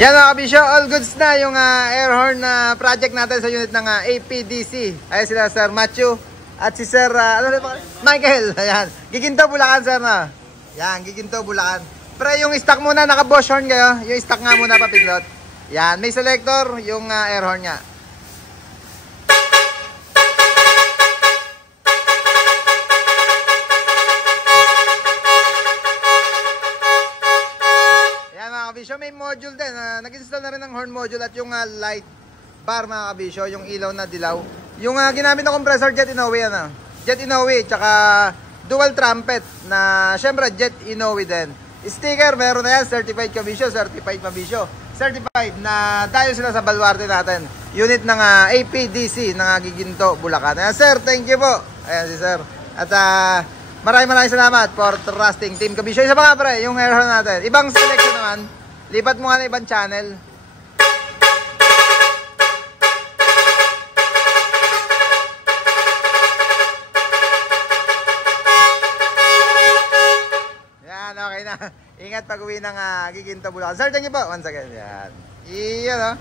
Yan mga kabisyo, all goods na yung air horn na project natin sa unit ng APDC. Ayan sila Sir Matthew at si Sir Michael. Ayan, Giginto, Bulacan sir na. Yan, Giginto, Bulacan. Pero yung stock muna, naka-Bosch horn kayo. Yung stock nga muna papindot. Yan, may selector yung air horn nya. Kabisyo, may module din. Nag-install na rin ng horn module at yung light bar mga kabisyo, yung ilaw na dilaw. Yung ginamit na compressor Jet Inoue yan. Jet Inoue, tsaka dual trumpet na syempre Jet Inoue din. Sticker, meron na yan, certified kabisyo, certified kabisyo. Certified na tayo sila sa baluarte natin. Unit ng APDC ng Giginto, Bulacan. Ayan sir, thank you po. Ayan si sir. At maraming salamat for trusting Team Kabisyo. Isa pa nga pre, yung air horn natin. Ibang selection naman. Lipat mo nga na ibang channel. Yan, okay na. Ingat pag uwi ng Giginto, Bulacan. Sir, thank you po. Once again. Yan. Iyan, oh.